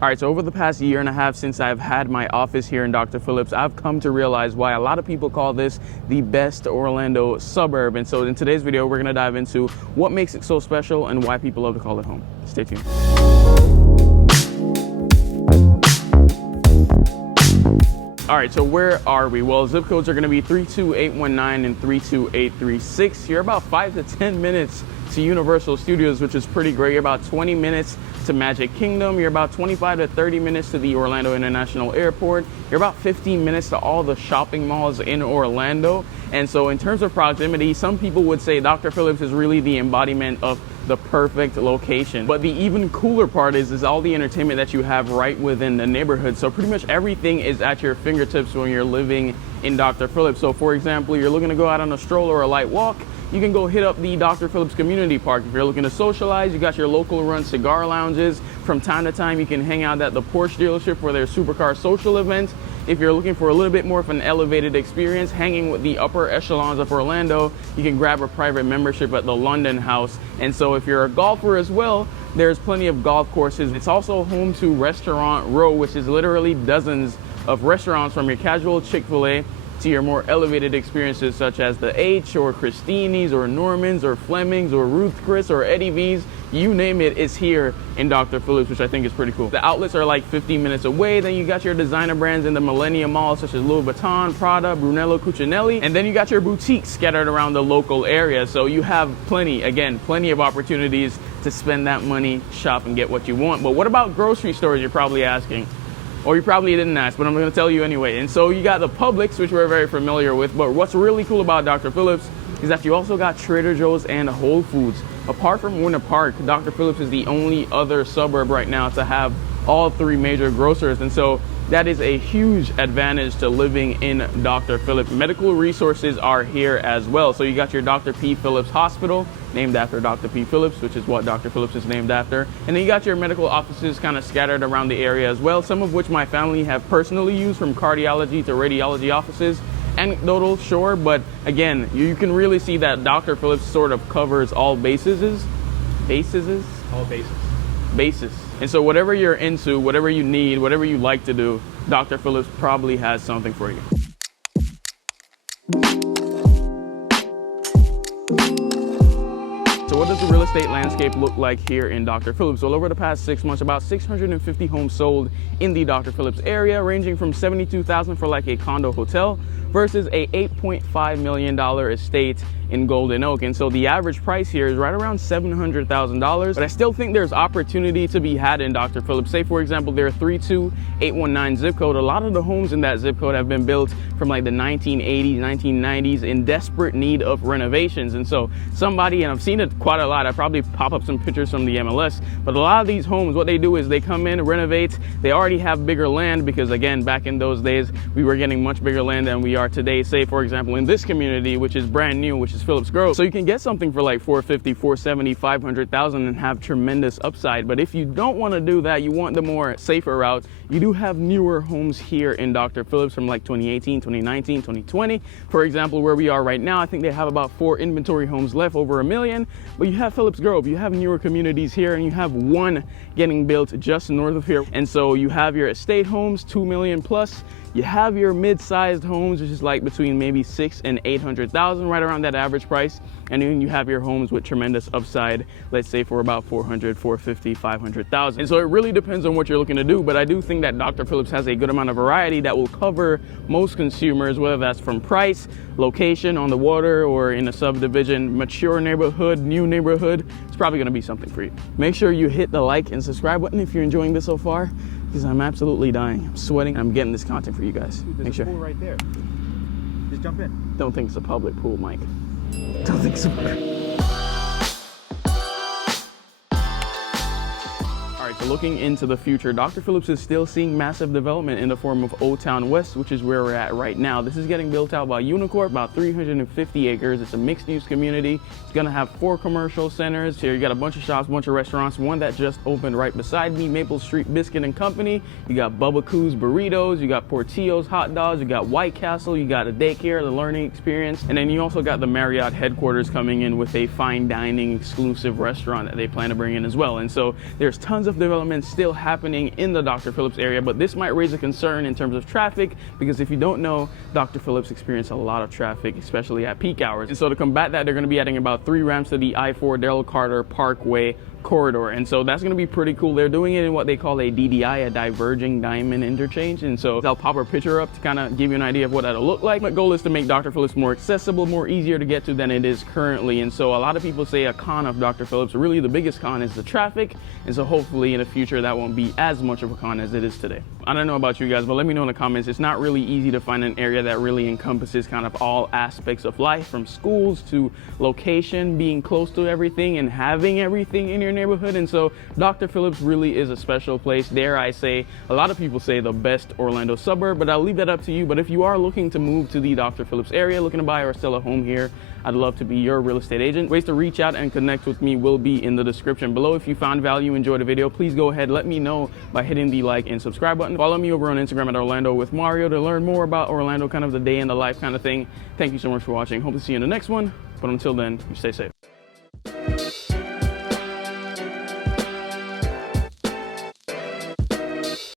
All right, so over the past year and a half since I've had my office here in Dr. Phillips, I've come to realize why a lot of people call this the best Orlando suburb. And so in today's video, we're gonna dive into what makes it so special and why people love to call it home. Stay tuned. All right, so where are we? Well, zip codes are gonna be 32819 and 32836. You're about 5 to 10 minutes to Universal Studios, which is pretty great. You're about 20 minutes to Magic Kingdom. You're about 25 to 30 minutes to the Orlando International Airport. You're about 15 minutes to all the shopping malls in Orlando. And so in terms of proximity, some people would say Dr. Phillips is really the embodiment of the perfect location. But the even cooler part is all the entertainment that you have right within the neighborhood. So pretty much everything is at your fingertips when you're living in Dr. Phillips. So for example, you're looking to go out on a stroll or a light walk, you can go hit up the Dr. Phillips Community Park. If you're looking to socialize, you got your local run cigar lounges. From time to time, you can hang out at the Porsche dealership for their supercar social events. If you're looking for a little bit more of an elevated experience, hanging with the upper echelons of Orlando, you can grab a private membership at the London House. And so if you're a golfer as well, there's plenty of golf courses. It's also home to Restaurant Row, which is literally dozens of restaurants from your casual Chick-fil-A to your more elevated experiences such as the H or Christini's or Norman's or Fleming's or Ruth Chris or Eddie V's, you name it, is here in Dr. Phillips, which I think is pretty cool. The outlets are like 15 minutes away. Then you got your designer brands in the Millennium Mall such as Louis Vuitton, Prada, Brunello Cucinelli, and then you got your boutiques scattered around the local area. So you have plenty of opportunities to spend that money, shop, and get what you want. But what about grocery stores, you're probably asking? Or you probably didn't ask, but I'm going to tell you anyway. And so you got the Publix, which we're very familiar with, but what's really cool about Dr. Phillips is that you also got Trader Joe's and Whole Foods. Apart from Winter Park, Dr. Phillips is the only other suburb right now to have all three major grocers. And so that is a huge advantage to living in Dr. Phillips. Medical resources are here as well. So you got your Dr. P. Phillips Hospital, named after Dr. P. Phillips, which is what Dr. Phillips is named after. And then you got your medical offices kind of scattered around the area as well, some of which my family have personally used, from cardiology to radiology offices. Anecdotal, sure, but again, you can really see that Dr. Phillips sort of covers all bases. All bases. Bases. And so whatever you're into, whatever you need, whatever you like to do, Dr. Phillips probably has something for you. So what does the real estate landscape look like here in Dr. Phillips? Well, over the past 6 months, about 650 homes sold in the Dr. Phillips area, ranging from $72,000 for like a condo hotel versus a $8.5 million estate in Golden Oak. And so the average price here is right around $700,000, but I still think there's opportunity to be had in Dr. Phillips. Say, for example, their 32819 zip code. A lot of the homes in that zip code have been built from like the 1980s, 1990s in desperate need of renovations. And so somebody, and I've seen it quite a lot, I probably pop up some pictures from the MLS, but a lot of these homes, what they do is they come in, renovate, they already have bigger land because again, back in those days, we were getting much bigger land than we are today. Say, for example, in this community, which is brand new, which is Phillips Grove. So you can get something for like $450,000, $470,000, $500,000 and have tremendous upside. But if you don't want to do that, you want the more safer route, you do have newer homes here in Dr. Phillips from like 2018, 2019, 2020. For example, where we are right now, I think they have about 4 inventory homes left, over 1 million. But you have Phillips Grove, you have newer communities here, and you have one getting built just north of here. And so you have your estate homes, 2 million plus. You have your mid-sized homes, which is like between maybe 600,000 and 800,000, right around that average price. And then you have your homes with tremendous upside, let's say for about 400, 450, 500,000. And so it really depends on what you're looking to do. But I do think that Dr. Phillips has a good amount of variety that will cover most consumers, whether that's from price, location, on the water, or in a subdivision, mature neighborhood, new neighborhood. It's probably gonna be something for you. Make sure you hit the like and subscribe button if you're enjoying this so far, because I'm absolutely dying. I'm sweating. I'm getting this content for you guys. Dude, make sure. Pool right there. Just jump in. Don't think it's a public pool, Mike. Don't think so. All right, so looking into the future, Dr. Phillips is still seeing massive development in the form of Old Town West, which is where we're at right now. This is getting built out by Unicorp, about 350 acres. It's a mixed-use community. It's gonna have 4 commercial centers. Here you got a bunch of shops, a bunch of restaurants. One that just opened right beside me, Maple Street Biscuit and Company. You got Bubba Coo's Burritos, you got Portillo's Hot Dogs, you got White Castle, you got a daycare, the learning experience, and then you also got the Marriott headquarters coming in with a fine dining exclusive restaurant that they plan to bring in as well. And so there's tons of development still happening in the Dr. Phillips area, but this might raise a concern in terms of traffic, because if you don't know, Dr. Phillips experienced a lot of traffic, especially at peak hours. And so to combat that, they're going to be adding about 3 ramps to the I-4 Daryl Carter Parkway corridor, and so that's going to be pretty cool. They're doing it in what they call a DDI, a diverging diamond interchange, and so I'll pop a picture up to kind of give you an idea of what that'll look like. My goal is to make Dr. Phillips more accessible, more easier to get to than it is currently. And so a lot of people say a con of Dr. Phillips, really the biggest con is the traffic, and so hopefully in the future that won't be as much of a con as it is today. I don't know about you guys, but let me know in the comments. It's not really easy to find an area that really encompasses kind of all aspects of life, from schools to location, being close to everything and having everything in your neighborhood. And so Dr. Phillips really is a special place. Dare I say, a lot of people say the best Orlando suburb, but I'll leave that up to you. But if you are looking to move to the Dr. Phillips area, looking to buy or sell a home here, I'd love to be your real estate agent. Ways to reach out and connect with me will be in the description below. If you found value, enjoyed the video, please go ahead, let me know by hitting the like and subscribe button. Follow me over on Instagram at Orlando with Mario to learn more about Orlando, kind of the day in the life kind of thing. Thank you so much for watching. Hope to see you in the next one. But until then, you stay safe.